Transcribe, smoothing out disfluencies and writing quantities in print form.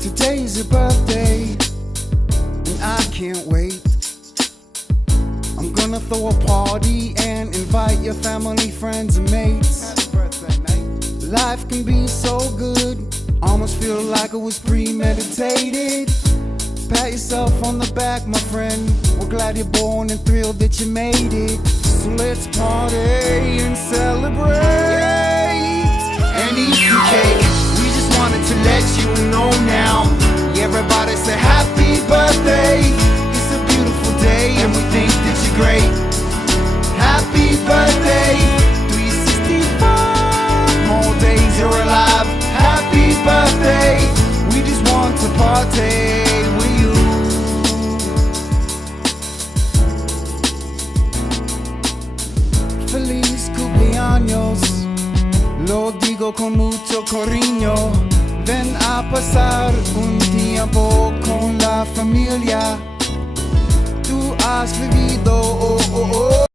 Today's your birthday, and I can't wait. I'm gonna throw a party and invite your family, friends, and mates. Happy birthday, mate. Life can be so good, almost feel like it was premeditated. Pat yourself on the back, my friend. We're glad you're born and thrilled that you made it. So let's party and celebrate and eat some cake. We just wanted to let you know now. Everybody say happy birthday. It's a beautiful day and we think that you're great. Happy birthday, 365 more days you're alive. Happy birthday, we just want to party with you. Feliz cumpleaños, lo digo con mucho cariño. Ven a pasar un tiempo con la familia. Tú has vivido, oh, oh, oh.